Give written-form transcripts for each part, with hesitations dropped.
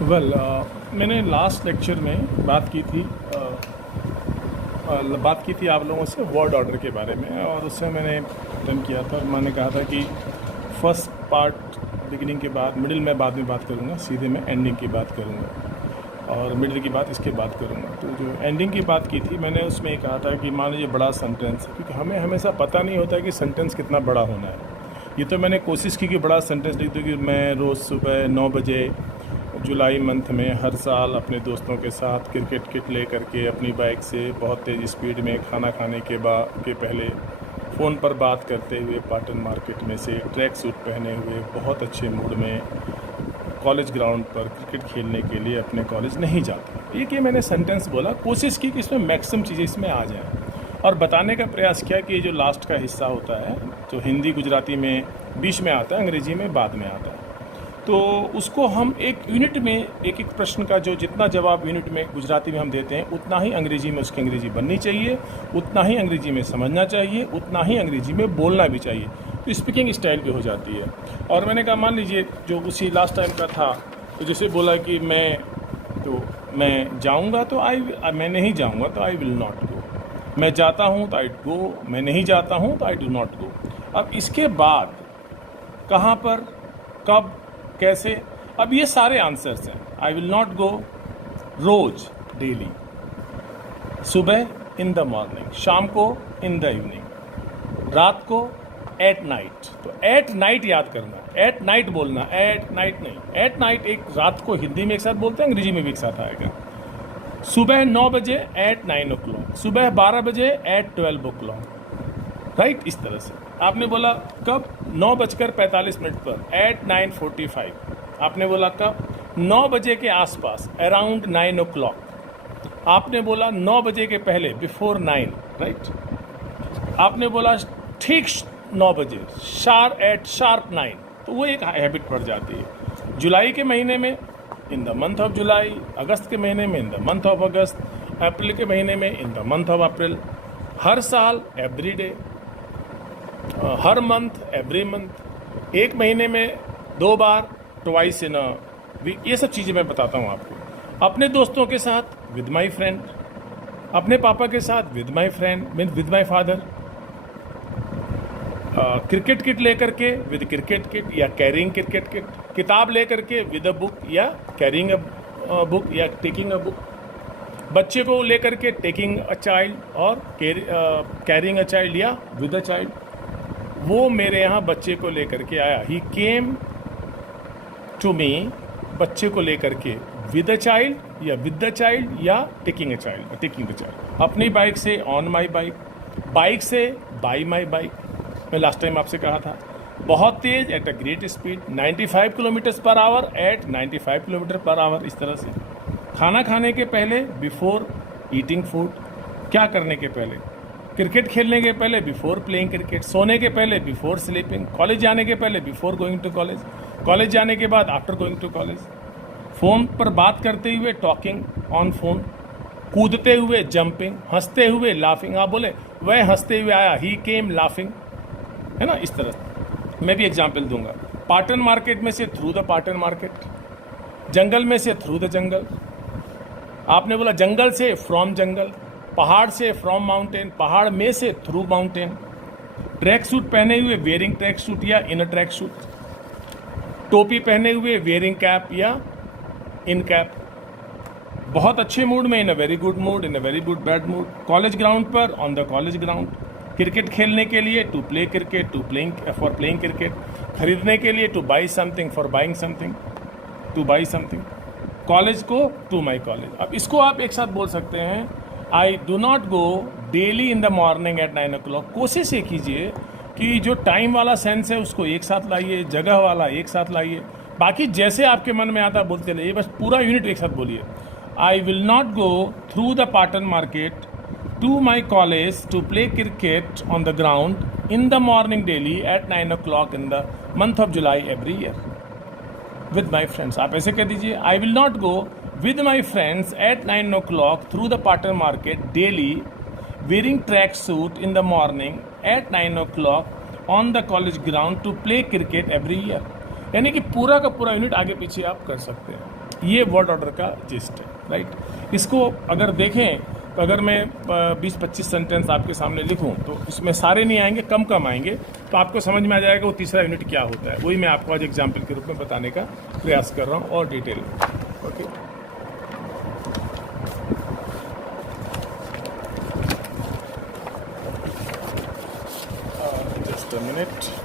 मैंने last lecture में बात की थी आप लोगों से वर्ड ऑर्डर के बारे में, और उससे मैंने डन किया था। मैंने कहा था कि फर्स्ट पार्ट बिगिनिंग के बाद, मिडिल में बाद में बात करूँगा, सीधे मैं एंडिंग की बात करूँगा और मिडिल की बात इसके बाद करूँगा। तो जो एंडिंग की बात की थी मैंने, उसमें कहा था कि मान लीजिए बड़ा सेंटेंस है, क्योंकि हमें हमेशा पता नहीं होता कि सेंटेंस कितना बड़ा होना है। ये तो मैंने कोशिश की कि बड़ा सेंटेंस लिख दूँ कि मैं रोज़ सुबह 9 बजे जुलाई मंथ में हर साल अपने दोस्तों के साथ क्रिकेट किट ले करके अपनी बाइक से बहुत तेज़ स्पीड में खाना खाने के पहले फ़ोन पर बात करते हुए पाटन मार्केट में से ट्रैक सूट पहने हुए बहुत अच्छे मूड में कॉलेज ग्राउंड पर क्रिकेट खेलने के लिए अपने कॉलेज नहीं जाता। ये मैंने सेंटेंस बोला, कोशिश की कि इसमें मैक्सिमम चीज़ें इसमें आ जाएँ और बताने का प्रयास किया कि ये जो लास्ट का हिस्सा होता है, जो हिंदी गुजराती में बीच में आता है, अंग्रेजी में बाद में आता है, तो उसको हम एक यूनिट में एक प्रश्न का जो जितना जवाब यूनिट में गुजराती में हम देते हैं, उतना ही अंग्रेजी में उसकी अंग्रेजी बननी चाहिए, उतना ही अंग्रेजी में समझना चाहिए, उतना ही अंग्रेजी में बोलना भी चाहिए। तो स्पीकिंग स्टाइल भी हो जाती है। और मैंने कहा मान लीजिए जो उसी लास्ट टाइम का था, तो जैसे बोला कि मैं जाऊँगा तो मैं नहीं जाऊँगा तो आई विल नॉट गो, मैं जाता हूँ तो आई गो, मैं नहीं जाता हूँ तो आई डू नॉट गो। अब इसके बाद कहाँ पर, कब, कैसे, अब ये सारे आंसर्स हैं। आई विल नॉट गो रोज, डेली, सुबह इन द मॉर्निंग, शाम को इन द इवनिंग, रात को एट नाइट। तो एट नाइट याद करना, एट नाइट बोलना, एट नाइट नहीं, एट नाइट एक रात को हिंदी में एक साथ बोलते हैं, अंग्रेजी में भी एक साथ आएगा। सुबह 9 बजे एट 9 o'clock, सुबह 12 बजे एट 12 o'clock, राइट। इस तरह से आपने बोला कब, 9:45 पर, एट 9:45। आपने बोला कब, 9 बजे के आसपास, अराउंड 9 o'clock। आपने बोला 9 बजे के पहले, बिफोर 9, राइट। आपने बोला ठीक 9 बजे, शार्प 9, तो वो एक हैबिट पड़ जाती है। जुलाई के महीने में in the month of July, अगस्त के महीने में in the month of August, अप्रैल के महीने में in the month of April, हर साल एवरी डे, हर मंथ एवरी मंथ, एक महीने में 2 बार, ट्वाइस इन अ वीक। ये सब चीज़ें मैं बताता हूँ आपको। अपने दोस्तों के साथ विद माई फ्रेंड, अपने पापा के साथ with my friend, with my father, cricket kit लेकर के विद क्रिकेट किट या कैरिंग क्रिकेट किट, किताब लेकर के विद अ बुक या कैरिंग अ बुक या टेकिंग अ बुक, बच्चे को लेकर के टेकिंग अ चाइल्ड और कैरिंग अ चाइल्ड या विद अ चाइल्ड। वो मेरे यहाँ बच्चे को लेकर के आया, ही केम टू मी, बच्चे को लेकर के विद अ चाइल्ड या विद द चाइल्ड या taking a child, taking the child. अपनी बाइक से ऑन माई बाइक, बाइक से बाई माई बाइक। मैं लास्ट टाइम आपसे कहा था बहुत तेज, at a great speed, 95 kilometre per hour, at 95 kilometre per hour. इस तरह से खाना खाने के पहले, बिफोर ईटिंग फूड, क्या करने के पहले, क्रिकेट खेलने के पहले, बिफोर प्लेइंग क्रिकेट, सोने के पहले, बिफोर स्लीपिंग, कॉलेज जाने के पहले, before going to college, college जाने के बाद, after going to college, phone पर बात करते हुए, टॉकिंग ऑन फोन, कूदते हुए, जंपिंग, हंसते हुए, लाफिंग। आप बोले वह हंसते हुए आया, ही केम लाफिंग, है ना। इस तरह मैं भी एग्जाम्पल दूंगा। पाटन मार्केट में से थ्रू द पाटन मार्केट, जंगल में से थ्रू द जंगल। आपने बोला जंगल से फ्रॉम जंगल, पहाड़ से फ्रॉम माउंटेन, पहाड़ में से थ्रू माउंटेन, ट्रैक सूट पहने हुए, वेयरिंग ट्रैक सूट या इन अ ट्रैक सूट, टोपी पहने हुए, वेयरिंग कैप या इन कैप, बहुत अच्छे मूड में, in a very good mood, in a very good bad mood, college ground पर, on the college ground, cricket खेलने के लिए, to play cricket, for playing cricket, खरीदने के लिए, to buy something, for buying something, to buy something, college को, to my college. अब इसको आप एक साथ बोल सकते हैं, I do not go daily in the morning at 9 o'clock। कोशिश ये कीजिए कि जो टाइम वाला सेंस है उसको एक साथ लाइए, जगह वाला एक साथ लाइए, बाकी जैसे आपके मन में आता बोलते रहिए, बस पूरा यूनिट एक साथ बोलिए। I will not go through the Patan market to my college to play cricket on the ground in the morning daily at 9 o'clock in the month of July every year with my friends. आप ऐसे कह दीजिए, आई will not गो with my friends at 9 o'clock through the Pattern Market daily, wearing track suit in the morning at 9 o'clock on the college ground to play cricket every year। यानी कि पूरा का पूरा यूनिट आगे पीछे आप कर सकते हैं। ये वर्ड ऑर्डर का जिस्ट है, राइट। इसको अगर देखें तो अगर मैं 20-25 सेंटेंस आपके सामने लिखूं तो इसमें सारे नहीं आएंगे, कम कम आएंगे, तो आपको समझ में आ जाएगा वो तीसरा यूनिट क्या होता है। वही मैं आपको आज एग्जाम्पल के रूप में बताने का प्रयास कर रहा हूँ और डिटेल में। Okay, just a minute.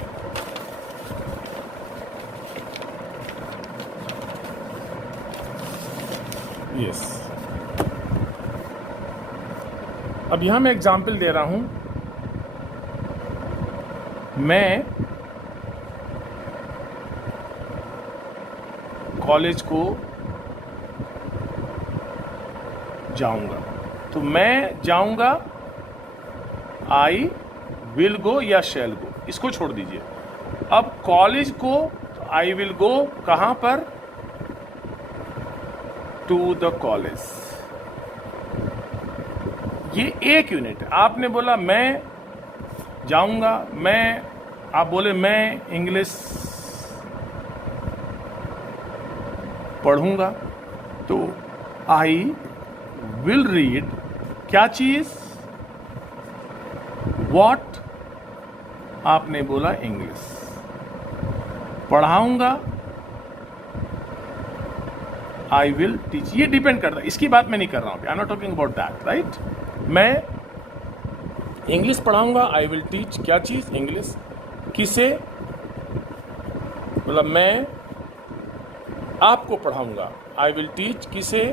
Yes, अब यहां मैं एग्जाम्पल दे रहा हूं। मैं कॉलेज को जाऊंगा, तो मैं जाऊंगा आई विल गो या शैल गो, इसको छोड़ दीजिए। अब कॉलेज को आई विल गो कहां पर, टू द कॉलेज। ये एक यूनिट है। आपने बोला मैं जाऊंगा, आप बोले मैं इंग्लिश पढ़ूंगा, तो आई विल रीड क्या चीज, व्हाट, आपने बोला इंग्लिश। पढ़ाऊंगा, आई विल टीच। ये डिपेंड करता है, इसकी बात मैं नहीं कर रहा हूं, I am not talking about that, right. मैं इंग्लिश पढ़ाऊंगा, आई विल टीच क्या चीज, इंग्लिश। किसे, मतलब मैं आपको पढ़ाऊंगा, आई विल टीच किसे,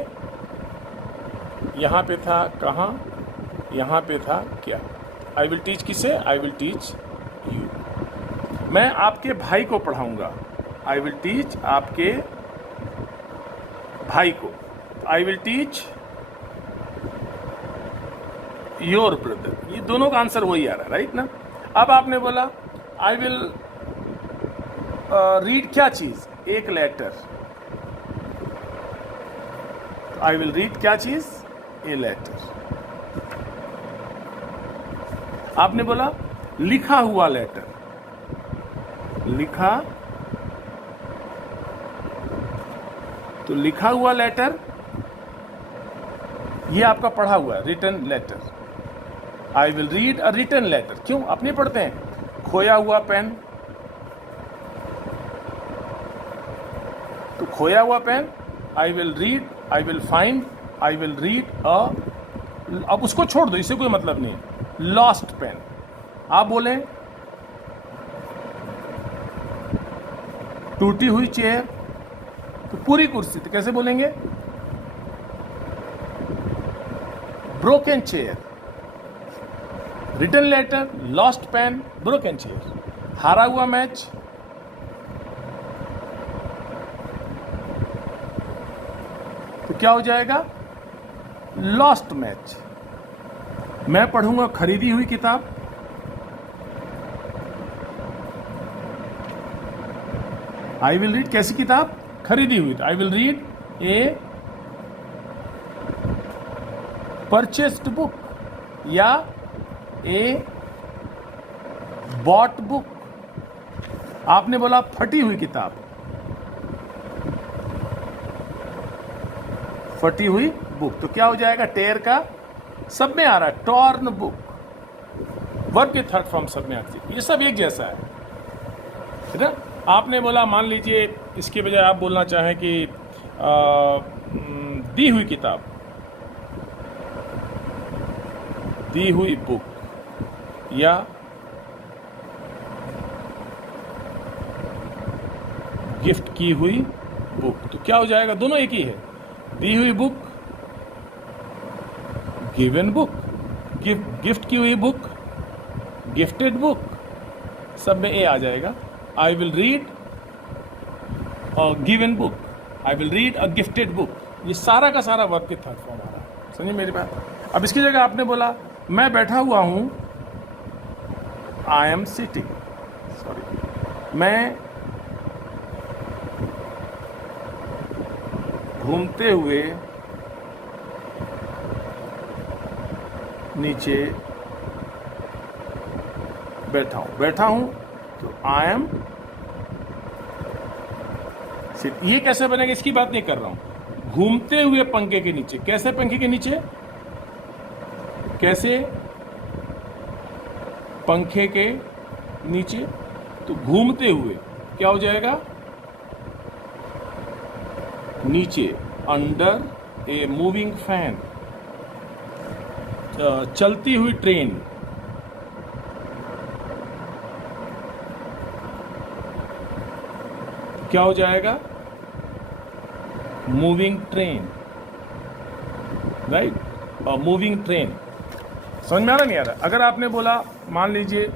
यहां पे था कहां, यहां पे था क्या। आई विल टीच किसे, आई विल टीच यू। मैं आपके भाई को पढ़ाऊंगा, आई विल टीच आपके भाई को, I will teach your brother. ये दोनों का आंसर वही आ रहा है, राइट ना। अब आपने बोला आई विल रीड क्या चीज, एक लेटर, आई विल रीड क्या चीज, ए लेटर। आपने बोला लिखा हुआ लेटर, लिखा, तो लिखा हुआ लेटर ये आपका पढ़ा हुआ है, written letter. I will read a written letter. क्यों, अपने पढ़ते हैं। खोया हुआ पेन, तो खोया हुआ pen, I will read, I will find, I will read a, अब उसको छोड़ दो, इससे कोई मतलब नहीं है। लॉस्ट पेन, आप बोले टूटी हुई चेयर, तो पूरी कुर्सी, तो कैसे बोलेंगे, broken chair. Written letter, lost pen, broken chair. हारा हुआ मैच, तो क्या हो जाएगा, लॉस्ट मैच। मैं पढ़ूंगा खरीदी हुई किताब, आई विल रीड कैसी किताब, खरीदी हुई। आई will read A purchased book या ए बॉट बुक। आपने बोला फटी हुई किताब, फटी हुई बुक, तो क्या हो जाएगा, टेयर का सब में आ रहा है, टॉर्न बुक। वर्ब के थर्ड फॉर्म सब में आती है, ये सब एक जैसा है ना। आपने बोला, मान लीजिए इसके बजाय आप बोलना चाहें कि दी हुई किताब, दी हुई बुक, या गिफ्ट की हुई बुक, तो क्या हो जाएगा, दोनों एक ही है। दी हुई बुक, गिवन बुक, गिफ्ट की हुई बुक, गिफ्टेड बुक, सब में ए आ जाएगा। आई will read a given book, I will read a gifted book, ये सारा का सारा वर्ब के थर्ड फॉर्म आ रहा है। समझिए मेरी बात। अब इसकी जगह आपने बोला मैं बैठा हुआ हूं, आई एम सिटिंग, सॉरी, मैं घूमते हुए नीचे बैठा हूं, तो आई एम सिट। ये कैसे बनेगा, इसकी बात नहीं कर रहा हूं। घूमते हुए पंखे के नीचे। कैसे पंखे के नीचे? कैसे? पंखे के नीचे। तो घूमते हुए क्या हो जाएगा? नीचे, अंडर ए मूविंग फैन। चलती हुई ट्रेन, क्या हो जाएगा? Moving train, right. और मूविंग ट्रेन समझ में आ रहा नहीं आ रहा? अगर आपने बोला, मान लीजिए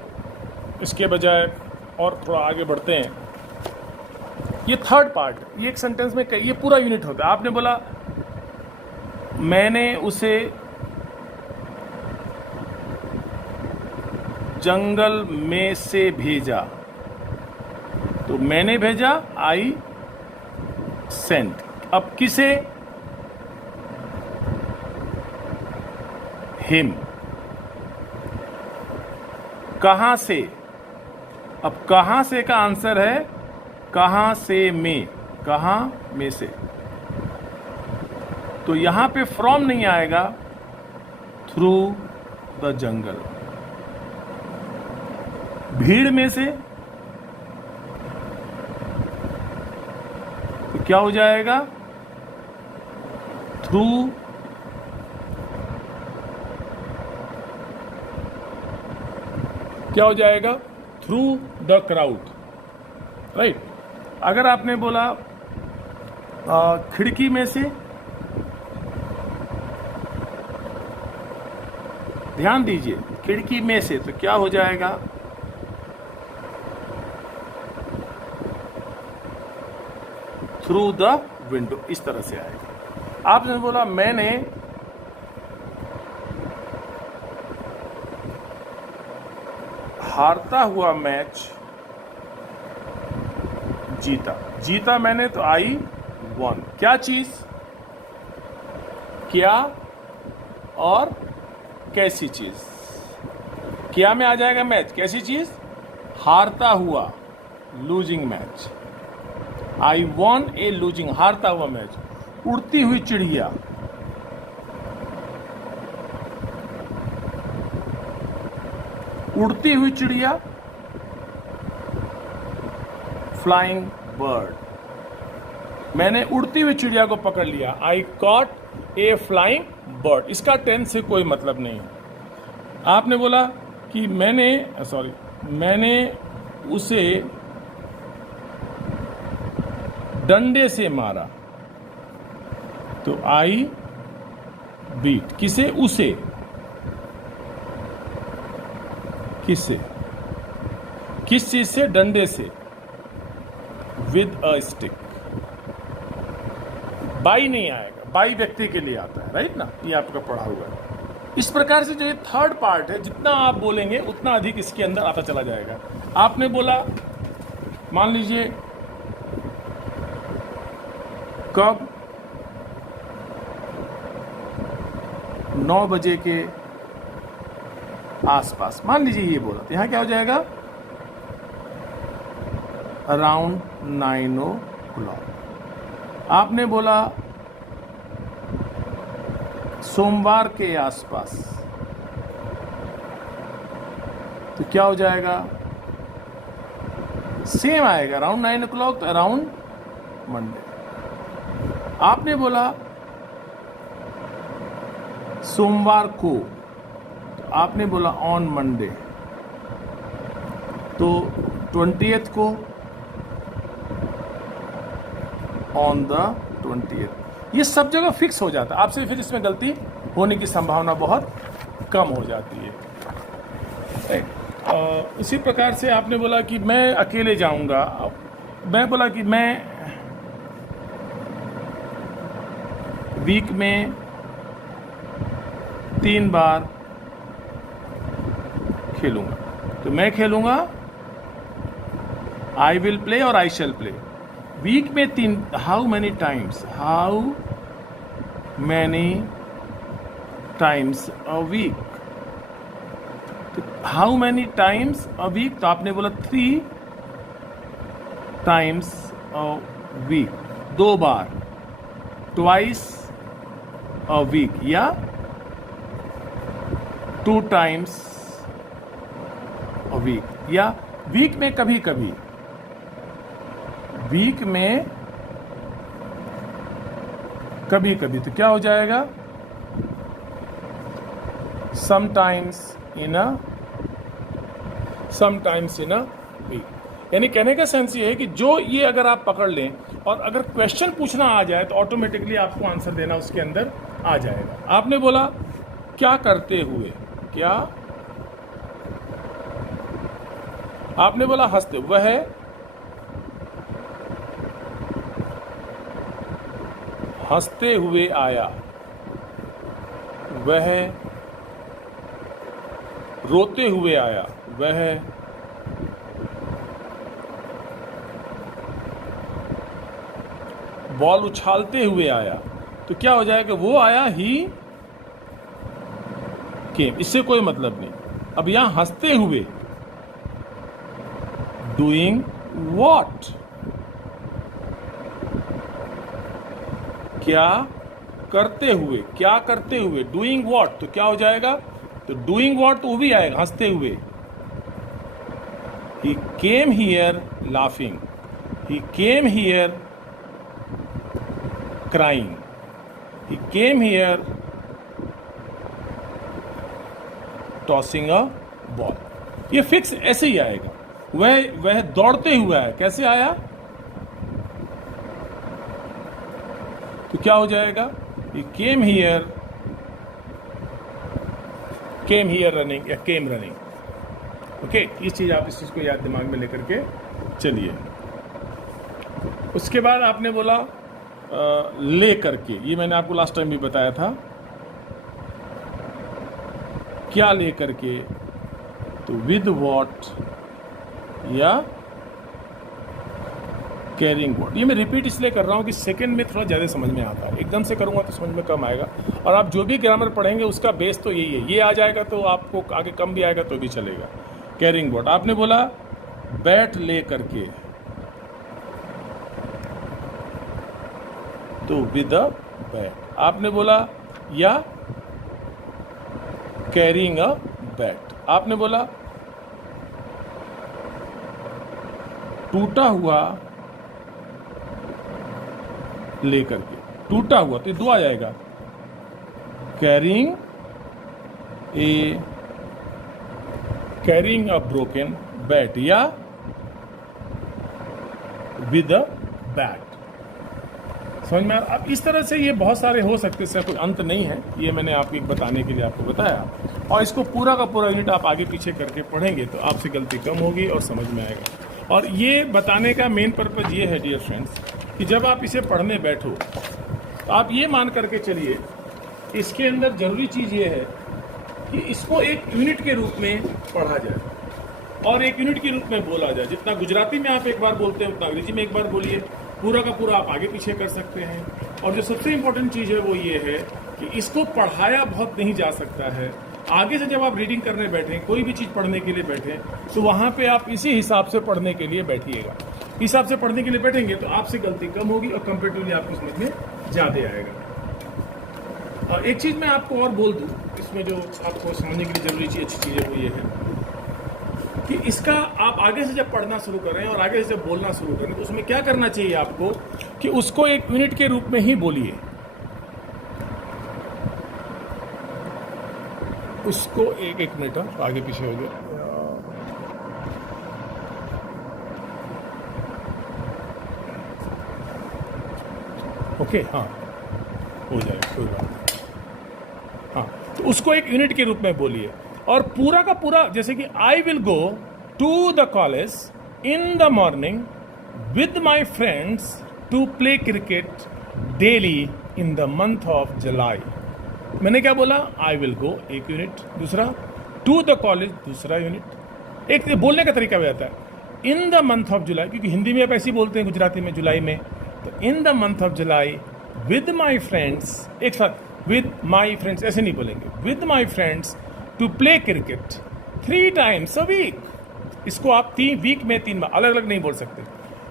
इसके बजाय और थोड़ा आगे बढ़ते हैं, ये थर्ड पार्ट, ये एक सेंटेंस में ये पूरा यूनिट होता है। आपने बोला मैंने उसे जंगल में से भेजा, तो मैंने भेजा, आई सेंट। अब किसे? हिम। कहां से? अब कहां से का आंसर है कहां से में, कहां में से। तो यहां पे फ्रॉम नहीं आएगा, थ्रू द जंगल। भीड़ में से, तो क्या हो जाएगा? थ्रू क्या हो जाएगा? Through the crowd, right. अगर आपने बोला खिड़की में से, ध्यान दीजिए, खिड़की में से, तो क्या हो जाएगा? Through the window. इस तरह से आएगा। आपने बोला मैंने हारता हुआ मैच जीता। जीता मैंने, तो आई वन। क्या चीज? क्या और कैसी चीज? क्या में आ जाएगा मैच, कैसी चीज? हारता हुआ, लूजिंग मैच। आई वॉन ए लूजिंग, हारता हुआ मैच। उड़ती हुई चिड़िया, उड़ती हुई चिड़िया, फ्लाइंग बर्ड। मैंने उड़ती हुई चिड़िया को पकड़ लिया, I caught a flying bird. इसका टेंस से कोई मतलब नहीं है। आपने बोला कि मैंने उसे डंडे से मारा, तो आई बीट। किसे? उसे। किससे? किस चीज से? डंडे से, विद अ स्टिक। बाई नहीं आएगा, बाई व्यक्ति के लिए आता है, राइट ना? ये आपका पढ़ा हुआ है। इस प्रकार से जो ये थर्ड पार्ट है, जितना आप बोलेंगे उतना अधिक इसके अंदर आता चला जाएगा। आपने बोला, मान लीजिए कब 9 बजे के आसपास, मान लीजिए ये बोला, तो यहां क्या हो जाएगा? Around 9 o'clock। आपने बोला सोमवार के आसपास, तो क्या हो जाएगा? सेम आएगा, अराउंड 9 o'clock, तो अराउंड मंडे। आपने बोला सोमवार को, तो आपने बोला ऑन मंडे, तो 20th को, ऑन द 20th। ये सब जगह फिक्स हो जाता है। आपसे फिर इसमें गलती होने की संभावना बहुत कम हो जाती है। उसी प्रकार से आपने बोला कि मैं अकेले जाऊंगा, मैं बोला कि मैं वीक में 3 बार खेलूंगा, तो मैं खेलूंगा, आई विल प्ले और आई शैल प्ले। वीक में 3, how many times, how many times a week, तो how many times a week, तो आपने बोला 3 टाइम्स अ वीक, 2 बार, ट्वाइस अ वीक या 2 times अ वीक या वीक में कभी कभी, वीक में कभी कभी, तो क्या हो जाएगा? Sometimes in a week. यानी कहने का सेंस ये है कि जो ये अगर आप पकड़ लें और अगर क्वेश्चन पूछना आ जाए तो ऑटोमेटिकली आपको आंसर देना उसके अंदर आ जाएगा। आपने बोला क्या करते हुए, क्या? आपने बोला हंसते, वह हंसते हुए आया, वह रोते हुए आया, वह बॉल उछालते हुए आया, तो क्या हो जाएगा? वो आया, ही केम। इससे कोई मतलब नहीं। अब यहां हंसते हुए, डूइंग वॉट, क्या करते हुए, क्या करते हुए, डूइंग वॉट, तो क्या हो जाएगा? तो डूइंग वॉट तो वो भी आएगा, हंसते हुए। He came here laughing, he came here crying, he came here tossing a ball। ये फिक्स ऐसे ही आएगा। वह दौड़ते हुए आया, कैसे आया? तो क्या हो जाएगा? he came here running या came running। ओके, इस चीज आप इस चीज को याद दिमाग में लेकर के चलिए। उसके बाद आपने बोला ले करके, ये मैंने आपको लास्ट टाइम भी बताया था। क्या ले करके? तो विद वॉट या कैरिंग वॉट। ये मैं रिपीट इसलिए कर रहा हूं कि सेकंड में थोड़ा ज़्यादा समझ में आता है, एकदम से करूंगा तो समझ में कम आएगा। और आप जो भी ग्रामर पढ़ेंगे उसका बेस तो यही है, ये आ जाएगा तो आपको आगे कम भी आएगा तो भी चलेगा। Carrying what. आपने बोला बैट ले करके, तो विद अ बैट। आपने बोला या कैरिंग अ बैट। आपने बोला टूटा हुआ लेकर के, टूटा हुआ तो 2 आ जाएगा, कैरिंग अ ब्रोकन बैट या विद अ बैट। समझ में? अब इस तरह से ये बहुत सारे हो सकते हैं, इसका कोई अंत नहीं है। ये मैंने आपको एक बताने के लिए आपको बताया, और इसको पूरा का पूरा यूनिट आप आगे पीछे करके पढ़ेंगे तो आपसे गलती कम होगी और समझ में आएगा। और ये बताने का मेन पर्पज़ ये है डियर फ्रेंड्स कि जब आप इसे पढ़ने बैठो तो आप ये मान करके चलिए, इसके अंदर ज़रूरी चीज़ ये है कि इसको एक यूनिट के रूप में पढ़ा जाए और एक यूनिट के रूप में बोला जाए। जितना गुजराती में आप एक बार बोलते हैं उतना अंग्रेजी में एक बार बोलिए, पूरा का पूरा आप आगे पीछे कर सकते हैं। और जो सबसे इम्पोर्टेंट चीज़ है वो ये है कि इसको पढ़ाया बहुत नहीं जा सकता है। आगे से जब आप रीडिंग करने बैठें, कोई भी चीज़ पढ़ने के लिए बैठें, तो वहाँ पे आप इसी हिसाब से पढ़ने के लिए बैठिएगा। इस हिसाब से पढ़ने के लिए बैठेंगे तो आपसे गलती कम होगी और कंपेरेटिवली आपको समझ में ज़्यादा आएगा। और एक चीज़ मैं आपको और बोल दूँ, इसमें जो आपको समझने के लिए ज़रूरी चीज़, अच्छी चीज़ है वो ये है कि इसका आप आगे से जब पढ़ना शुरू करें और आगे से जब बोलना शुरू करें तो उसमें क्या करना चाहिए आपको कि उसको एक यूनिट के रूप में ही बोलिए। उसको एक मिनट आगे पीछे हो गया। ओके, हाँ हो जाएगा, कोई बात नहीं। हाँ, तो उसको एक यूनिट के रूप में बोलिए और पूरा का पूरा, जैसे कि I will go to the college in the morning with my friends to play cricket daily in the month of July. मैंने क्या बोला? आई विल गो एक यूनिट, दूसरा टू द कॉलेज दूसरा यूनिट। एक बोलने का तरीका भी आता है in the month of July, क्योंकि हिंदी में आप ऐसे ही बोलते हैं, गुजराती में जुलाई में, तो in the month of July with my friends, एक साथ विद माई फ्रेंड्स ऐसे नहीं बोलेंगे, with my friends to play cricket 3 times a week. इसको आप 3 वीक में 3 बार, अलग अलग नहीं बोल सकते।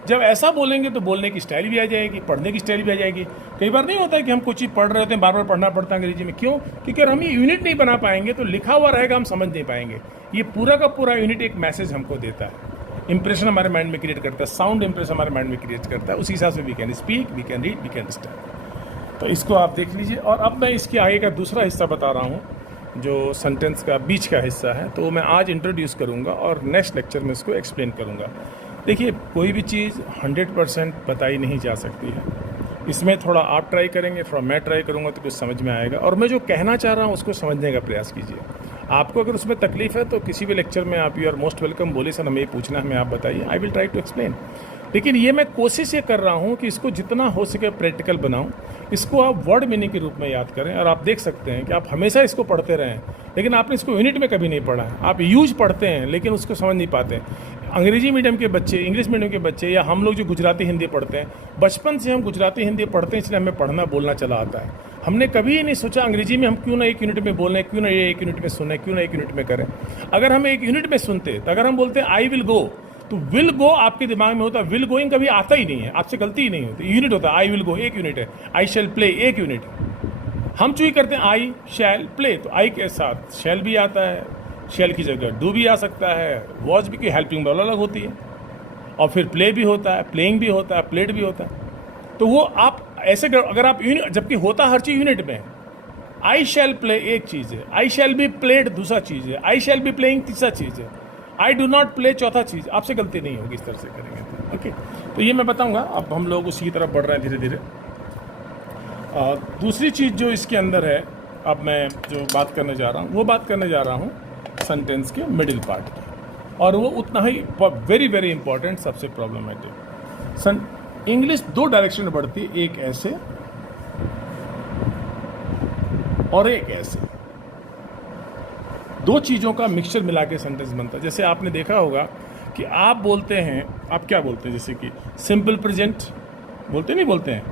जब ऐसा बोलेंगे तो बोलने की स्टाइल भी आ जाएगी, पढ़ने की स्टाइल भी आ जाएगी। कई बार नहीं होता है कि हम कुछ चीज़ पढ़ रहे होते हैं, बार बार पढ़ना पड़ता है अंग्रेजी में। क्यों? क्योंकि अगर हम ये यूनिट नहीं बना पाएंगे तो लिखा हुआ रहेगा, हम समझ नहीं पाएंगे। ये पूरा का पूरा यूनिट एक मैसेज हमको देता है, इंप्रेशन हमारे माइंड में क्रिएट करता है, साउंड इंप्रेशन हमारे माइंड में क्रिएट करता है। उसी हिसाब से we can speak, we can read, we can understand. तो इसको आप देख लीजिए। और अब मैं इसके आगे का दूसरा हिस्सा बता रहा हूँ, जो सेंटेंस का बीच का हिस्सा है, तो मैं आज इंट्रोड्यूस करूँगा और नेक्स्ट लेक्चर में इसको एक्सप्लेन करूँगा। देखिए, कोई भी चीज़ 100% बताई नहीं जा सकती है। इसमें थोड़ा आप ट्राई करेंगे, थोड़ा मैं ट्राई करूँगा तो कुछ समझ में आएगा। और मैं जो कहना चाह रहा हूँ उसको समझने का प्रयास कीजिए। आपको अगर उसमें तकलीफ है तो किसी भी लेक्चर में आप यू आर मोस्ट वेलकम, बोले सर हमें ये पूछना है, हमें आप बताइए, I will try to explain. लेकिन ये मैं कोशिश ये कर रहा हूँ कि इसको जितना हो सके प्रैक्टिकल बनाऊँ, इसको आप वर्ड मीनिंग के रूप में याद करें। और आप देख सकते हैं कि आप हमेशा इसको पढ़ते रहें, लेकिन आपने इसको यूनिट में कभी नहीं पढ़ा है। आप यूज पढ़ते हैं लेकिन उसको समझ नहीं पाते। अंग्रेजी मीडियम के बच्चे, इंग्लिश मीडियम के बच्चे, या हम लोग जो गुजराती हिंदी पढ़ते हैं, बचपन से हम गुजराती हिंदी पढ़ते हैं, इसलिए हमें पढ़ना बोलना चला आता है। हमने कभी नहीं सोचा अंग्रेजी में हम क्यों ना एक यूनिट में बोलें, क्यों ना ये एक यूनिट में सुने, क्यों ना एक यूनिट में करें। अगर हम एक यूनिट में सुनते तो अगर हम बोलते हैं आई विल गो, तो विल गो आपके दिमाग में होता, विल गोइंग कभी आता ही नहीं है, आपसे गलती ही नहीं होती। यूनिट होता है, आई विल गो एक यूनिट है, आई शैल प्ले एक यूनिट है। हम चूज करते हैं आई शैल प्ले, तो आई के साथ शैल भी आता है, शैल की जगह डू भी आ सकता है, वॉच भी की हेल्पिंग वर्ब अलग होती है, और फिर प्ले भी होता है, प्लेइंग भी होता है, प्लेड भी होता है। तो वो आप ऐसे अगर आप जबकि होता हर चीज यूनिट में। आई शैल प्ले एक चीज़ है, आई शैल बी प्लेड दूसरा चीज़ है, आई शैल बी प्लेइंग तीसरा चीज़ है, आई डू नॉट प्ले चौथा चीज़। आपसे गलती नहीं होगी इस तरह से करेंगे तो। ओके, तो ये मैं बताऊंगा। अब हम लोग उसी की तरफ बढ़ रहे हैं धीरे धीरे। दूसरी चीज़ जो इसके अंदर है, अब मैं जो बात करने जा रहा हूँ, वो बात करने जा रहा हूँ सेंटेंस के मिडिल पार्ट की, और वो उतना ही वेरी वेरी इंपॉर्टेंट, सबसे प्रॉब्लमेटिक। इंग्लिश दो डायरेक्शन में बढ़ती है, एक ऐसे और एक ऐसे। दो चीज़ों का मिक्सचर मिला के सेंटेंस बनता है। जैसे आपने देखा होगा कि आप बोलते हैं, आप क्या बोलते हैं, जैसे कि सिंपल प्रेजेंट बोलते नहीं बोलते हैं,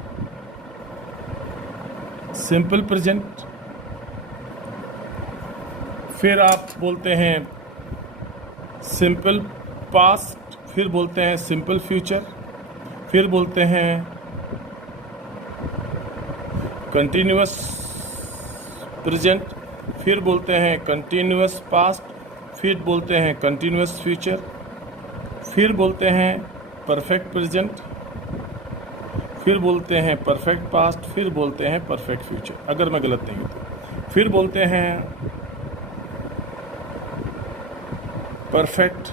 सिंपल प्रेजेंट। फिर आप बोलते हैं सिंपल पास्ट, फिर बोलते हैं सिंपल फ्यूचर, फिर बोलते हैं कंटिन्यूअस प्रेजेंट, फिर बोलते हैं कंटिन्यूअस पास्ट, फिर बोलते हैं कंटिन्यूअस फ्यूचर, फिर बोलते हैं परफेक्ट प्रेजेंट, फिर बोलते हैं परफेक्ट पास्ट, फिर बोलते हैं परफेक्ट फ्यूचर, अगर मैं गलत नहीं हूँ तो। फिर बोलते हैं perfect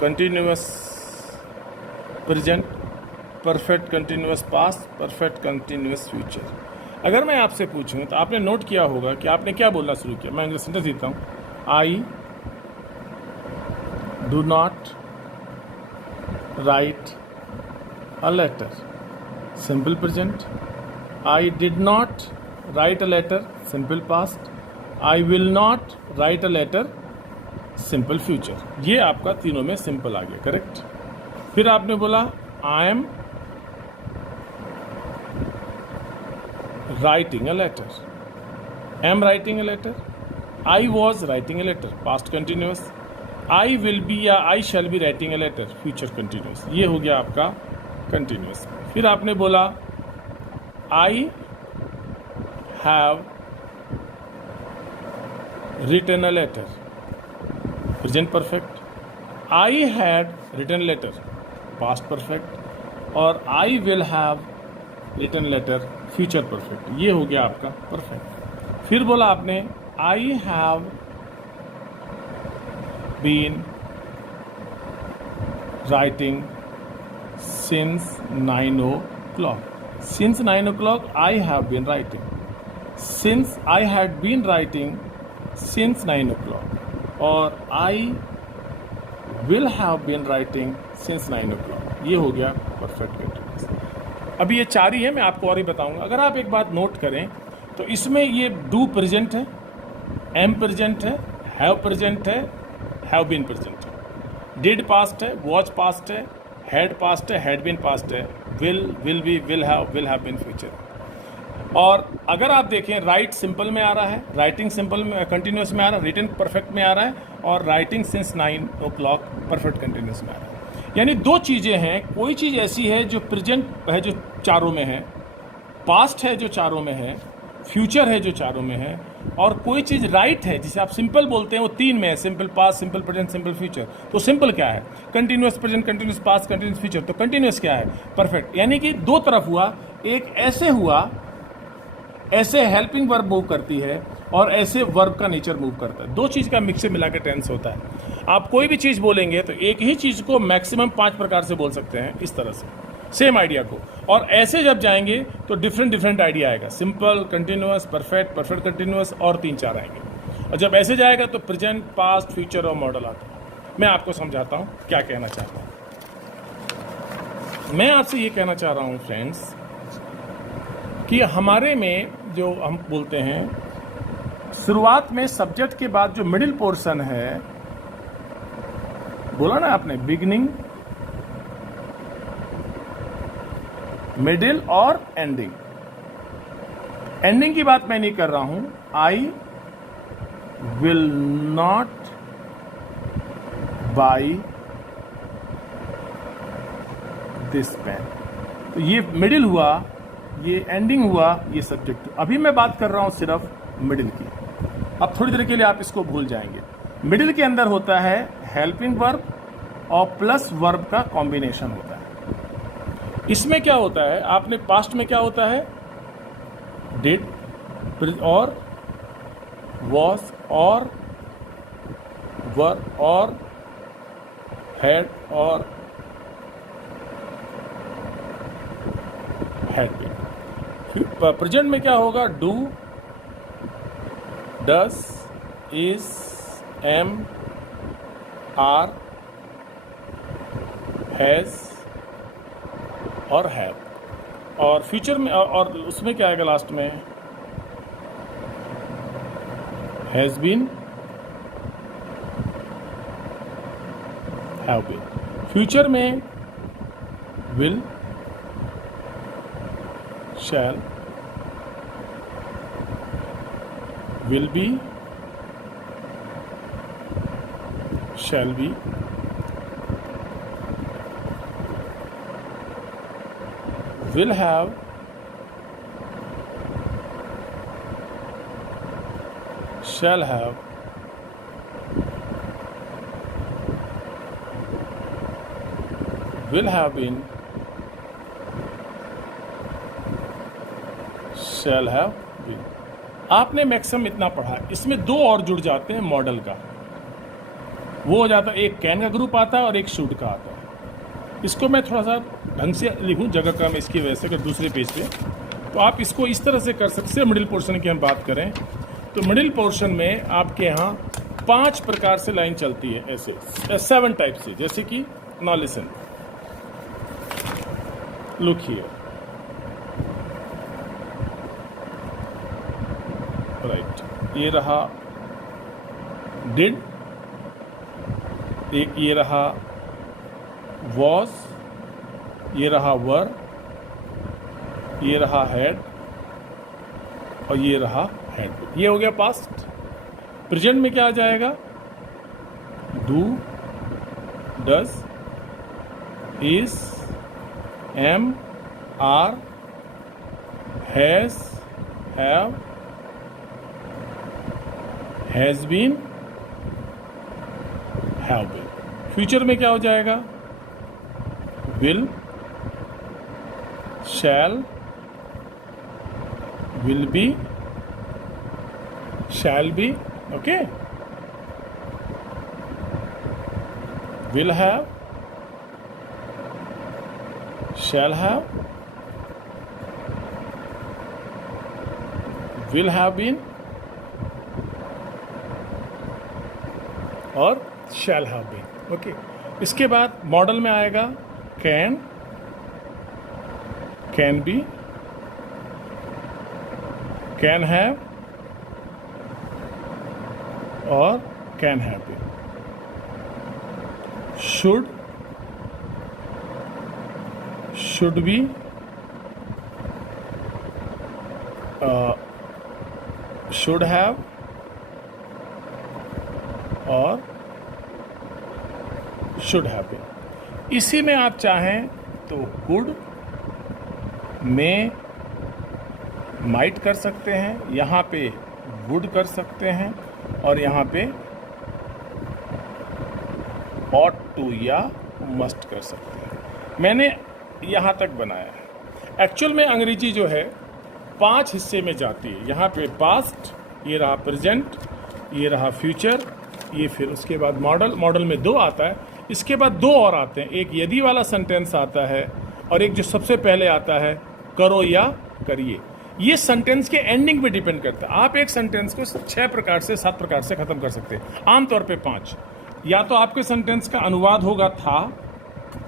continuous present, perfect continuous past, perfect continuous future. अगर मैं आपसे पूछूं तो आपने नोट किया होगा कि आपने क्या बोलना शुरू किया। मैं इंग्लिश सेंटेंस देता हूं, I do not write a letter, simple present. I did not write a letter, simple past. I will not write a letter, simple future. ये आपका तीनों में सिंपल आ गया, करेक्ट। फिर आपने बोला I am writing a letter, am writing a letter, I was writing a letter, past continuous, I will be या I shall be writing a letter, future continuous। ये हो गया आपका continuous। फिर आपने बोला I have written a letter, present perfect। I had written letter, past perfect। और I will have written letter, future perfect. ये हो गया आपका परफेक्ट। फिर बोला आपने I have been writing since 9 o'clock, since 9 o'clock I have been writing, since I had been writing since 9 o'clock, और I will have been writing since 9 o'clock। ये हो गया परफेक्ट कंटिन्यूअस। अभी ये चार ही है, मैं आपको और ही बताऊंगा। अगर आप एक बात नोट करें तो इसमें ये डू प्रेजेंट है, एम प्रेजेंट है, हैव प्रेजेंट है, हैव बीन प्रेजेंट है, डिड पास्ट है, वॉच पास्ट है, हैड पास्ट है, हैड बीन पास्ट है, will be, will have been future. और अगर आप देखें राइट सिंपल में आ रहा है, राइटिंग सिंपल में कंटिन्यूअस में आ रहा है, रिटन परफेक्ट में आ रहा है, और writing since 9 o'clock perfect continuous में आ रहा है। यानी दो चीज़ें हैं, कोई चीज़ ऐसी है जो प्रेजेंट है जो चारों में है, पास्ट है जो चारों में है, फ्यूचर है जो चारों में है, और कोई चीज़ राइट है जिसे आप सिंपल बोलते हैं वो तीन में है, simple past, simple present, simple future. तो सिंपल क्या है? Continuous present, continuous past, continuous future. तो कंटिन्यूअस क्या है? परफेक्ट। यानी कि दो तरफ हुआ, एक ऐसे हुआ, ऐसे हेल्पिंग वर्ब मूव करती है और ऐसे वर्ब का नेचर मूव करता है। दो चीज़ का मिक्स मिला के टेंस होता है। आप कोई भी चीज़ बोलेंगे तो एक ही चीज़ को मैक्सिमम 5 प्रकार से बोल सकते हैं, इस तरह से सेम आइडिया को। और ऐसे जब जाएंगे तो डिफरेंट आइडिया आएगा, simple, continuous, perfect, perfect continuous, और 3-4 आएंगे। और जब ऐसे जाएगा तो प्रेजेंट, पास्ट, फ्यूचर और मॉडल आता है। मैं आपको समझाता हूँ क्या कहना चाहता हूँ। मैं आपसे ये कहना चाह रहा हूँ फ्रेंड्स कि हमारे में जो हम बोलते हैं, शुरुआत में सब्जेक्ट के बाद जो मिडिल पोर्शन है, बोला ना आपने, बिगिनिंग, मिडिल और एंडिंग। एंडिंग की बात मैं नहीं कर रहा हूं। I will not buy this pen. तो ये मिडिल हुआ, ये एंडिंग हुआ, ये सब्जेक्ट। अभी मैं बात कर रहा हूं सिर्फ मिडिल की। अब थोड़ी देर के लिए आप इसको भूल जाएंगे। मिडिल के अंदर होता है हेल्पिंग वर्ब और प्लस वर्ब का कॉम्बिनेशन होता है। इसमें क्या होता है, आपने पास्ट में क्या होता है, डिड और वॉज और वर और हैड और हैड बीन। प्रेजेंट में क्या होगा, do, does, is, am, are, has और हैव। और फ्यूचर में और उसमें क्या आएगा लास्ट में, has been, have been. Future में will, shall, will be, shall be, will have, shall have, will have been, shall have been। आपने मैक्सिमम इतना पढ़ा। इसमें दो और जुड़ जाते हैं मॉडल का, वो हो जाता है, एक कैन का ग्रुप आता है और एक शुड का आता है। इसको मैं थोड़ा सा ढंग से लिखूं, जगह का मैं इसकी वजह से, अगर दूसरे पेज पे, तो आप इसको इस तरह से कर सकते हैं। मिडिल पोर्शन की हम बात करें तो मिडिल पोर्शन में आपके यहाँ 5 प्रकार से लाइन चलती है, ऐसे 7 टाइप से। जैसे कि now listen, look here, right, ये रहा डिड, एक ये रहा वॉज, ये रहा वर, ये रहा हैड और ये रहा हैड। ये हो गया पास्ट। प्रेजेंट में क्या आ जाएगा, do, does, is, am, are, has, have, has been, have been. Future में क्या हो जाएगा, will, shall, will be, shall be, okay, will have, shall have, will have been और शैल हैव बीन। ओके, इसके बाद मॉडल में आएगा can, can be, can have और can have been. Should, should be, should have और should have been. इसी में आप चाहें तो कुड में माइट कर सकते हैं, यहाँ पे वुड कर सकते हैं और यहाँ पे ऑट टू या मस्ट कर सकते हैं। मैंने यहाँ तक बनाया है। एक्चुअल में अंग्रेजी जो है 5 हिस्से में जाती है। यहाँ पे पास्ट, ये रहा प्रेजेंट, ये रहा फ्यूचर, ये फिर उसके बाद मॉडल में 2 आता है। इसके बाद 2 और आते हैं, एक यदि वाला सेंटेंस आता है और एक जो सबसे पहले आता है करो या करिए। ये सेंटेंस के एंडिंग पे डिपेंड करता है। आप एक सेंटेंस को 6 प्रकार से 7 प्रकार से खत्म कर सकते हैं, आमतौर पे 5। या तो आपके सेंटेंस का अनुवाद होगा था,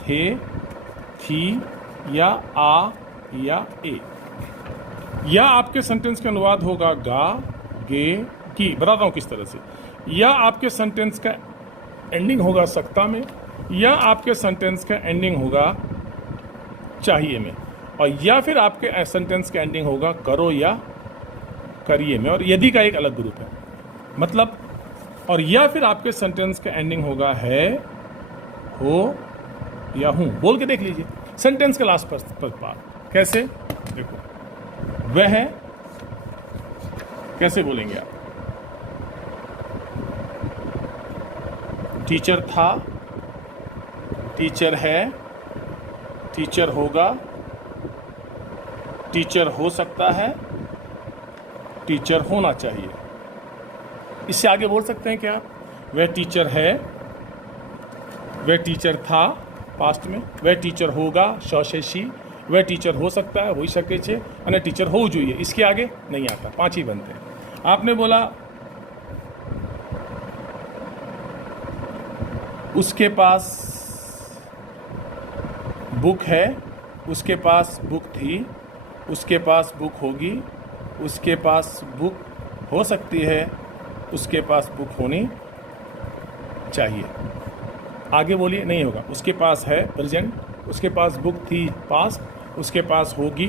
थे, थी या आ या ए, या आपके सेंटेंस का अनुवाद होगा गा, गे, की। बताता हूँ किस तरह से। या आपके सेंटेंस का एंडिंग होगा सकता में, या आपके सेंटेंस का एंडिंग होगा चाहिए में, और या फिर आपके सेंटेंस का एंडिंग होगा करो या करिए में, और यदि का एक अलग ग्रुप है मतलब। और या फिर आपके सेंटेंस का एंडिंग होगा है, हो या हूं। बोल के देख लीजिए सेंटेंस का लास्ट पार्ट कैसे। देखो, वह है, कैसे बोलेंगे आप? टीचर था, टीचर है, टीचर होगा, टीचर हो सकता है, टीचर होना चाहिए। इससे आगे बोल सकते हैं क्या? वह टीचर है, वह टीचर था पास्ट में, वह टीचर होगा शी, वह टीचर हो सकता है, हो सके छे, અને टीचर हो જોઈએ। इसके आगे नहीं आता, 5 ही बनते हैं। आपने बोला उसके पास बुक है, उसके पास बुक थी, उसके पास बुक होगी, उसके पास बुक हो सकती है, उसके पास बुक होनी चाहिए। आगे बोलिए, नहीं होगा। उसके पास है प्रेजेंट, उसके पास बुक थी पास्ट, उसके पास होगी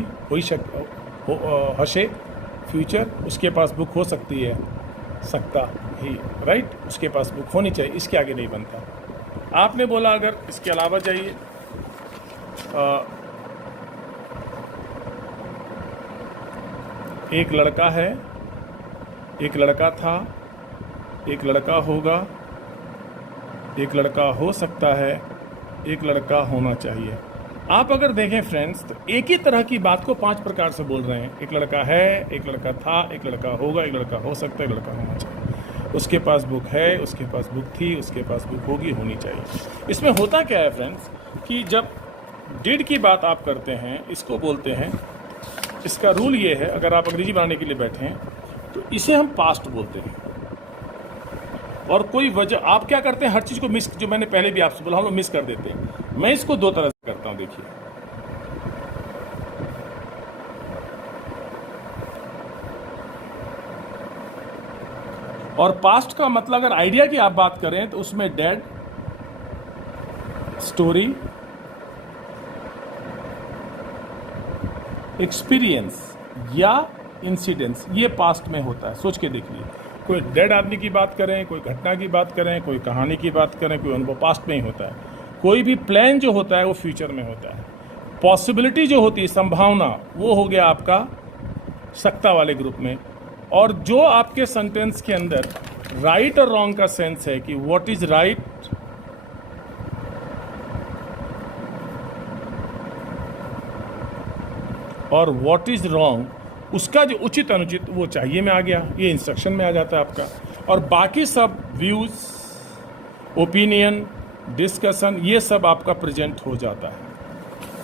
हशे फ्यूचर, उसके पास बुक हो सकती है सकता ही, राइट। उसके पास बुक होनी चाहिए, इसके आगे नहीं बनता। आपने बोला अगर इसके अलावा चाहिए एक लड़का है, एक लड़का था, एक लड़का होगा, एक लड़का हो सकता है, एक लड़का होना चाहिए। आप अगर देखें फ्रेंड्स तो एक ही तरह की बात को 5 प्रकार से बोल रहे हैं। एक लड़का है, एक लड़का था, एक लड़का होगा, एक लड़का हो सकता है, एक लड़का होना चाहिए। उसके पास बुक है, उसके पास बुक थी, उसके पास बुक होगी, होनी चाहिए। इसमें होता क्या है फ्रेंड्स कि जब डिड की बात आप करते हैं, इसको बोलते हैं, इसका रूल ये है, अगर आप अंग्रेजी बनाने के लिए बैठे हैं तो इसे हम पास्ट बोलते हैं। और कोई वजह आप क्या करते हैं, हर चीज़ को मिस, जो मैंने पहले भी आपसे बोला, हम लोग मिस कर देते हैं। मैं इसको 2 तरह से करता हूं, देखिए। और पास्ट का मतलब अगर आइडिया की आप बात करें तो उसमें डेड, स्टोरी, एक्सपीरियंस या इंसिडेंट्स, ये पास्ट में होता है। सोच के देखिए, कोई डेड आदमी की बात करें, कोई घटना की बात करें, कोई कहानी की बात करें, कोई अनुभव, पास्ट में ही होता है। कोई भी प्लान जो होता है वो फ्यूचर में होता है। पॉसिबिलिटी जो होती है, संभावना, वो हो गया आपका सकता वाले ग्रुप में। और जो आपके सेंटेंस के अंदर राइट और रॉन्ग का सेंस है कि व्हाट इज राइट और व्हाट इज रॉन्ग, उसका जो उचित अनुचित वो चाहिए में आ गया, ये इंस्ट्रक्शन में आ जाता है आपका। और बाकी सब व्यूज, ओपिनियन, डिस्कशन, ये सब आपका प्रेजेंट हो जाता है।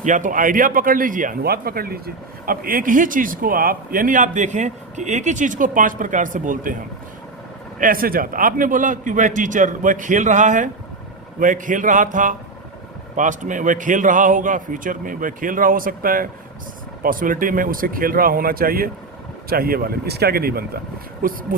या तो आइडिया पकड़ लीजिए, अनुवाद पकड़ लीजिए। अब एक ही चीज़ को आप, यानी आप देखें कि एक ही चीज़ को 5 प्रकार से बोलते हैं हम। ऐसे जाता, आपने बोला कि वह टीचर, वह खेल रहा है, वह खेल रहा था पास्ट में, वह खेल रहा होगा फ्यूचर में, वह खेल रहा हो सकता है पॉसिबिलिटी में, उसे खेल रहा होना चाहिए चाहिए वाले में। इसके आगे नहीं बनता।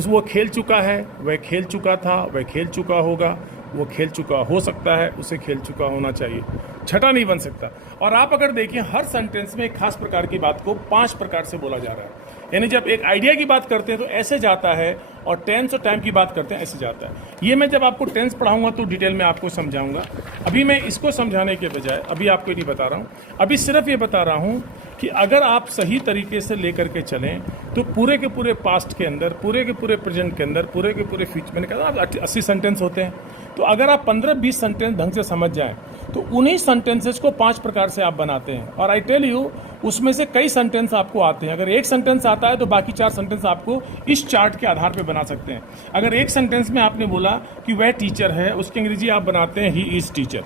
वो खेल चुका है, वह खेल चुका था, वह खेल चुका होगा, वो खेल चुका हो सकता है, उसे खेल चुका होना चाहिए। छठा नहीं बन सकता। और आप अगर देखिए हर सेंटेंस में एक खास प्रकार की बात को 5 प्रकार से बोला जा रहा है। यानी जब एक आइडिया की बात करते हैं तो ऐसे जाता है, और टेंस और टाइम की बात करते हैं ऐसे जाता है। ये मैं जब आपको टेंस पढ़ाऊंगा तो डिटेल में आपको समझाऊंगा। अभी मैं इसको समझाने के बजाय अभी आपको ये नहीं बता रहा हूँ, अभी सिर्फ ये बता रहा हूँ कि अगर आप सही तरीके से लेकर के चलें तो पूरे के पूरे पास्ट के अंदर, पूरे के पूरे प्रेजेंट के अंदर, पूरे के पूरे फ्यूचर, मैंने कहा ना 80 सेंटेंस होते हैं, तो अगर आप 15-20 सेंटेंस ढंग से समझ जाएं तो उन्हीं सेंटेंसेस को 5 प्रकार से आप बनाते हैं। और आई टेल यू, उसमें से कई सेंटेंस आपको आते हैं। अगर एक सेंटेंस आता है तो बाकी 4 सेंटेंस आपको इस चार्ट के आधार पर बना सकते हैं। अगर एक सेंटेंस में आपने बोला कि वह टीचर है, उसकी अंग्रेजी आप बनाते हैं ही इज टीचर,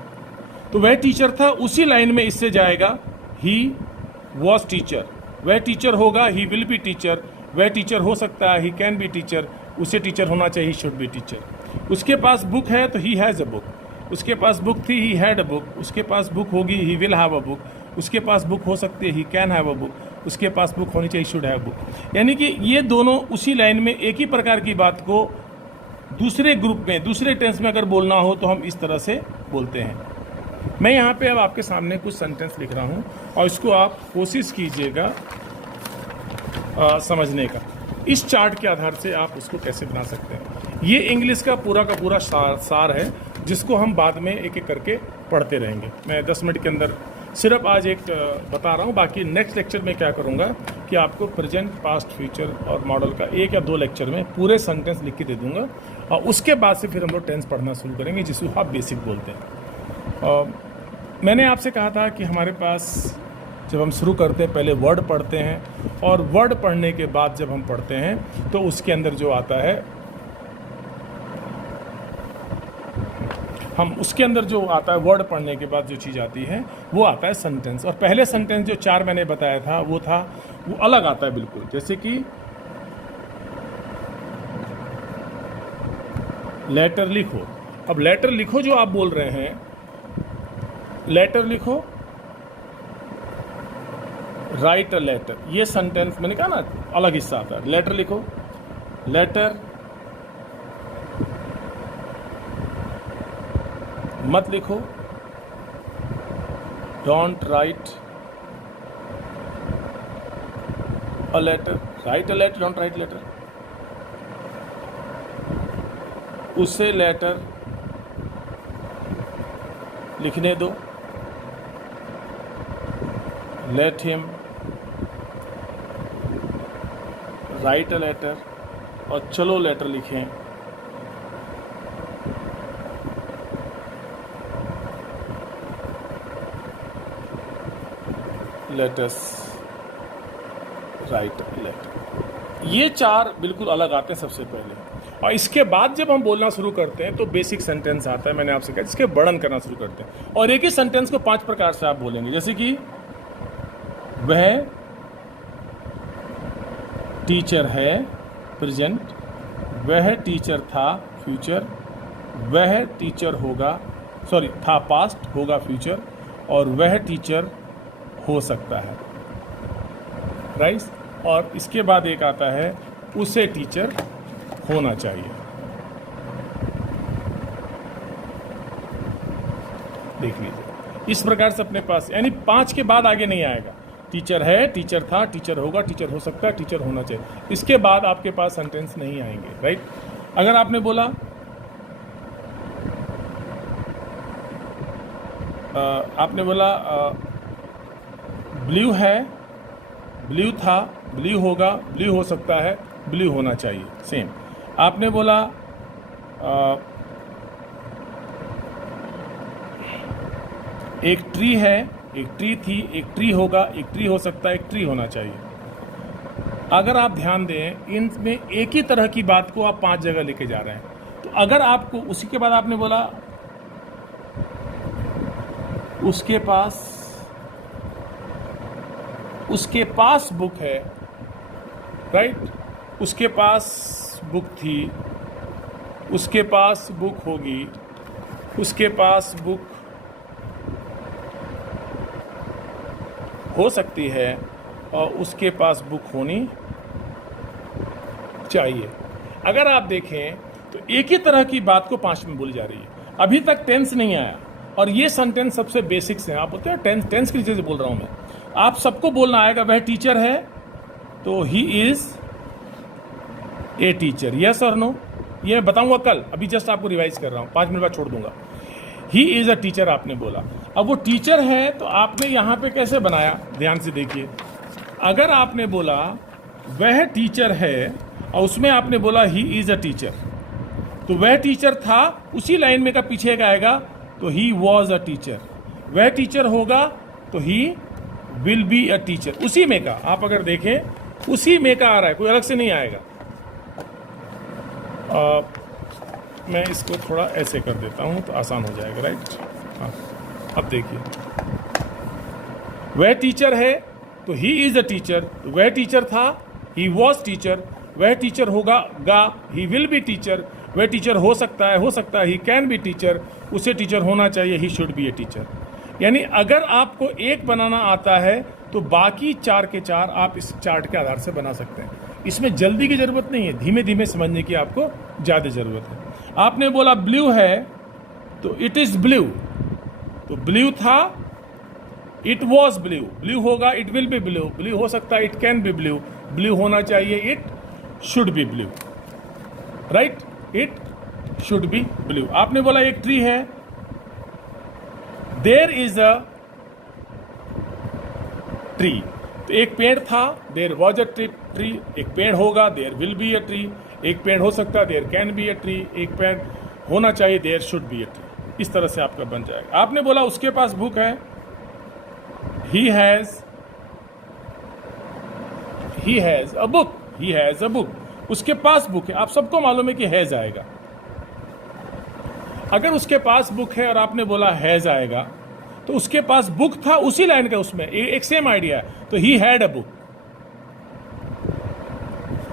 तो वह टीचर था, उसी लाइन में इससे जाएगा ही वॉज टीचर, वह टीचर होगा ही विल बी टीचर, वह टीचर हो सकता है ही कैन बी टीचर, उसे टीचर होना चाहिए ही शुड बी टीचर। उसके पास बुक है तो ही हैज़ अ बुक, उसके पास बुक थी ही हैड अ बुक, उसके पास बुक होगी he will have a book, उसके पास बुक हो सकती है he can have a book, उसके पास बुक होनी चाहिए शुड हैव बुक। यानी कि ये दोनों उसी लाइन में एक ही प्रकार की बात को दूसरे ग्रुप में, दूसरे टेंस में अगर बोलना हो तो हम इस तरह से बोलते हैं। मैं यहाँ पे अब आपके सामने कुछ सेंटेंस लिख रहा हूँ और इसको आप कोशिश कीजिएगा समझने का। इस चार्ट के आधार से आप उसको कैसे बना सकते हैं। ये इंग्लिश का पूरा सार है, जिसको हम बाद में एक एक करके पढ़ते रहेंगे। मैं 10 मिनट के अंदर सिर्फ आज एक बता रहा हूँ, बाकी नेक्स्ट लेक्चर में क्या करूँगा कि आपको प्रेजेंट, पास्ट, फ्यूचर और मॉडल का 1 या 2 लेक्चर में पूरे सेंटेंस लिख के दे दूँगा, और उसके बाद से फिर हम लोग टेंस पढ़ना शुरू करेंगे, जिसको आप बेसिक बोलते हैं। मैंने आपसे कहा था कि हमारे पास जब हम शुरू करते हैं पहले वर्ड पढ़ते हैं, और वर्ड पढ़ने के बाद जब हम पढ़ते हैं तो उसके अंदर जो आता है, हम उसके अंदर जो आता है वर्ड पढ़ने के बाद जो चीज़ आती है वो आता है सेंटेंस। और पहले सेंटेंस जो 4 मैंने बताया था वो अलग आता है बिल्कुल। जैसे कि लेटर लिखो, अब लेटर लिखो जो आप बोल रहे हैं, लेटर लिखो, राइट अ लेटर, ये सेंटेंस मैंने कहा ना अलग हिस्सा आता है। लेटर लिखो, लेटर मत लिखो, don't write a letter, write a letter, don't write letter, उसे लेटर लिखने दो, let him write a letter, और चलो लेटर लिखें। Let us write a letter. ये 4 बिल्कुल अलग आते हैं सबसे पहले, और इसके बाद जब हम बोलना शुरू करते हैं तो बेसिक सेंटेंस आता है। मैंने आपसे कहा इसके वर्णन करना शुरू करते हैं, और एक ही सेंटेंस को 5 प्रकार से आप बोलेंगे। जैसे कि वह टीचर है, प्रेजेंट, वह टीचर था, फ्यूचर, वह टीचर होगा, सॉरी था पास्ट, होगा फ्यूचर, और वह टीचर हो सकता है, राइट। और इसके बाद एक आता है उसे टीचर होना चाहिए। देख लीजिए इस प्रकार से अपने पास, यानी 5 के बाद आगे नहीं आएगा। टीचर है, टीचर था, टीचर होगा, टीचर हो सकता है, टीचर होना चाहिए, इसके बाद आपके पास सेंटेंस नहीं आएंगे, राइट। अगर आपने बोला ब्लू है, ब्लू था, ब्लू होगा, ब्लू हो सकता है, ब्लू होना चाहिए, सेम। आपने बोला एक ट्री है, एक ट्री थी, एक ट्री होगा, एक ट्री हो सकता है, एक ट्री होना चाहिए। अगर आप ध्यान दें, इनमें एक ही तरह की बात को आप 5 जगह लेके जा रहे हैं। तो अगर आपको उसी के बाद आपने बोला उसके पास बुक है, राइट, उसके पास बुक थी, उसके पास बुक होगी, उसके पास बुक हो सकती है, और उसके पास बुक होनी चाहिए। अगर आप देखें तो एक ही तरह की बात को 5 में बोली जा रही है। अभी तक टेंस नहीं आया, और ये सेंटेंस सबसे बेसिक्स हैं। आप बोलते हैं टेंस की चीज़ बोल रहा हूँ मैं, आप सबको बोलना आएगा। वह टीचर है, तो he is a teacher, yes और नो? ये मैं बताऊंगा कल, अभी जस्ट आपको रिवाइज कर रहा हूँ, 5 मिनट बाद छोड़ दूंगा। ही इज अ टीचर आपने बोला, अब वो टीचर है तो आपने यहाँ पे कैसे बनाया, ध्यान से देखिए। अगर आपने बोला वह टीचर है और उसमें आपने बोला ही इज अ टीचर, तो वह टीचर था, उसी लाइन में का पीछे का आएगा तो ही वॉज अ टीचर। वह टीचर होगा तो he will be a teacher, उसी में का आप अगर देखें उसी में का आ रहा है, कोई अलग से नहीं आएगा। मैं इसको थोड़ा ऐसे कर देता हूं तो आसान हो जाएगा, राइट? हाँ, अब देखिए, वह टीचर है तो ही इज अ टीचर, वह टीचर था, ही वॉज टीचर, वह टीचर होगा गा, ही विल बी टीचर, वह टीचर हो सकता है, ही कैन बी टीचर, उसे टीचर होना चाहिए, he should be a teacher. यानी अगर आपको एक बनाना आता है तो बाकी 4 के 4 आप इस चार्ट के आधार से बना सकते हैं। इसमें जल्दी की जरूरत नहीं है, धीमे धीमे समझने की आपको ज़्यादा ज़रूरत है। आपने बोला ब्लू है तो इट इज़ ब्लू, तो ब्लू था, इट वॉज ब्लू, ब्लू होगा it will be blue, blue हो सकता है it can be blue, blue होना चाहिए it should be blue, right? It should be blue. आपने बोला एक ट्री है, देयर इज अ ट्री, तो एक पेड़ था, देयर वॉज अ ट्री, एक पेड़ होगा, there will be a tree, एक पेड़ हो सकता है, there can be a tree, एक पेड़ होना चाहिए, there should be a tree. इस तरह से आपका बन जाएगा। आपने बोला उसके पास बुक है, he has a book, he has a book, उसके पास बुक है। आप सबको मालूम है कि हैज आएगा। अगर उसके पास बुक है और आपने बोला हैज आएगा तो उसके पास बुक था, उसी लाइन का, उसमें एक सेम आइडिया है, तो ही हैड अ बुक,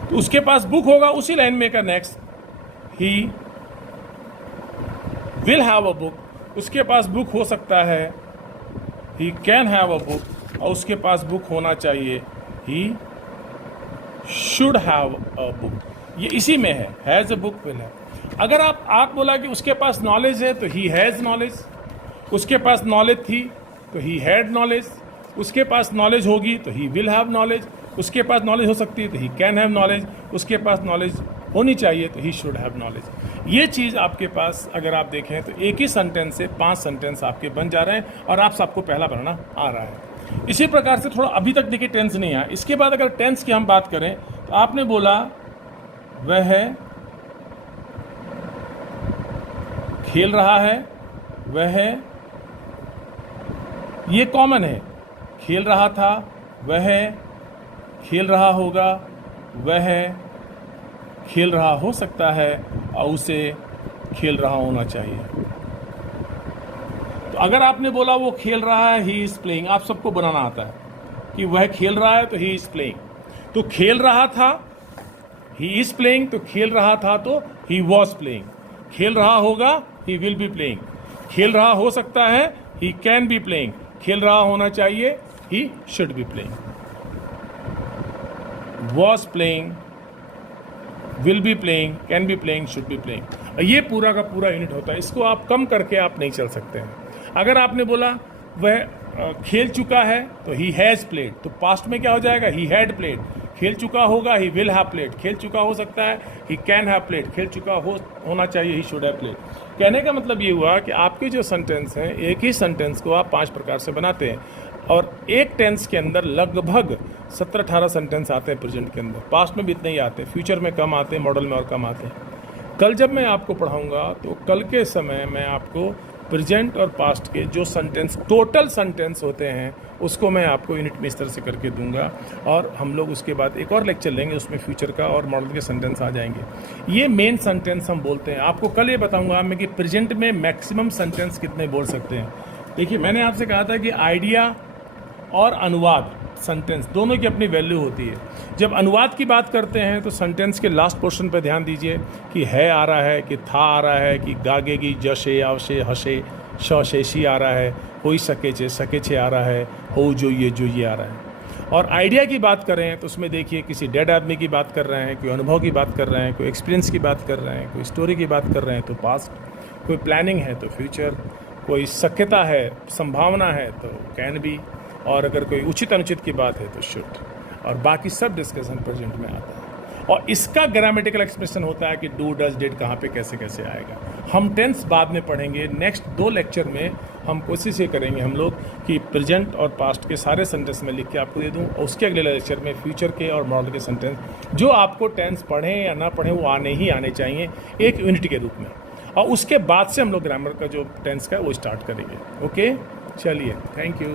तो उसके पास बुक होगा, उसी लाइन में का next he will have a book, उसके पास बुक हो सकता है, he can have a book, और उसके पास बुक होना चाहिए, he should have a book. ये इसी में है, has a book, will have. अगर आप बोला कि उसके पास नॉलेज है तो ही हैज नॉलेज, उसके पास नॉलेज थी तो ही हैड नॉलेज, उसके पास नॉलेज होगी तो ही विल हैव नॉलेज, उसके पास नॉलेज हो सकती है तो ही कैन हैव नॉलेज, उसके पास नॉलेज होनी चाहिए तो ही शुड हैव नॉलेज। ये चीज़ आपके पास अगर आप देखें तो एक ही सेंटेंस से 5 सेंटेंस आपके बन जा रहे हैं और आप सबको पहला बनाना आ रहा है। इसी प्रकार से थोड़ा अभी तक देखिए टेंस नहीं आया। इसके बाद अगर टेंस की हम बात करें तो आपने बोला वह खेल रहा है, वह, ये कॉमन है, खेल रहा था, वह खेल रहा होगा, वह खेल रहा हो सकता है और उसे खेल रहा होना चाहिए। तो अगर आपने बोला वो खेल रहा है, ही इज प्लेइंग, आप सबको बनाना आता है कि वह खेल रहा है तो ही इज प्लेइंग, तो खेल रहा था, ही इज प्लेइंग, तो खेल रहा था तो ही वॉज प्लेइंग, खेल रहा होगा, ही विल बी प्लेइंग, खेल रहा हो सकता है, ही कैन बी प्लेइंग, खेल रहा होना चाहिए, he should be playing, was playing, will be playing, can be playing, should be playing. ये पूरा का पूरा यूनिट होता है। इसको आप कम करके आप नहीं चल सकते हैं। अगर आपने बोला वह खेल चुका है तो ही हैज़ प्लेड, तो पास्ट में क्या हो जाएगा, ही हैड प्लेड, खेल चुका होगा, ही विल हैव प्लेड, खेल चुका हो सकता है, ही कैन हैव प्लेड, खेल चुका होना चाहिए, ही शुड हैव प्लेड। कहने का मतलब ये हुआ कि आपके जो सेंटेंस हैं, एक ही सेंटेंस को आप 5 प्रकार से बनाते हैं और एक टेंस के अंदर लगभग 17-18 सेंटेंस आते हैं प्रेजेंट के अंदर। पास्ट में भी इतने ही आते हैं, फ्यूचर में कम आते हैं, मॉडल में और कम आते हैं। कल जब मैं आपको पढ़ाऊंगा तो कल के समय मैं आपको प्रेजेंट और पास्ट के जो सेंटेंस, टोटल सेंटेंस होते हैं, उसको मैं आपको यूनिट में इस तरह से करके दूंगा और हम लोग उसके बाद एक और लेक्चर लेंगे, उसमें फ्यूचर का और मॉडल के सेंटेंस आ जाएंगे। ये मेन सेंटेंस हम बोलते हैं। आपको कल ये बताऊंगा मैं कि प्रेजेंट में मैक्सिमम सेंटेंस कितने बोल सकते हैं। देखिए, मैंने आपसे कहा था कि आइडिया और अनुवाद, सेंटेंस दोनों की अपनी वैल्यू होती है। जब अनुवाद की बात करते हैं तो सेंटेंस के लास्ट पोर्शन पर ध्यान दीजिए कि है आ रहा है, कि था आ रहा है, कि गागेगी, जशे, आवशे, हशे, शेषी आ रहा है, होई सके छे आ रहा है, हो जो ये आ रहा है। और आइडिया की बात करें तो उसमें देखिए किसी डेड आदमी की बात कर रहे हैं, कोई अनुभव की बात कर रहे हैं, कोई एक्सपीरियंस की बात कर रहे हैं, कोई स्टोरी की बात कर रहे हैं तो पास्ट, कोई प्लानिंग है तो फ्यूचर, कोई शक्यता है, संभावना है तो कैन बी, और अगर कोई उचित अनुचित की बात है तो शुड। और बाकी सब डिस्कशन प्रेजेंट में आता है। और इसका ग्रामेटिकल एक्सप्रेशन होता है कि डू डज डिड कहाँ पे कैसे कैसे आएगा। हम टेंस बाद में पढ़ेंगे। नेक्स्ट 2 लेक्चर में हम कोशिश ये करेंगे हम लोग कि प्रेजेंट और पास्ट के सारे सेंटेंस में लिख के आपको दे दूं, और उसके अगले लेक्चर में फ्यूचर के और मॉडल के सेंटेंस जो आपको टेंस पढ़ें या ना पढ़ें वो आने ही आने चाहिए एक यूनिट के रूप में, और उसके बाद से हम लोग ग्रामर का जो टेंस का है वो स्टार्ट करेंगे। ओके, चलिए, थैंक यू।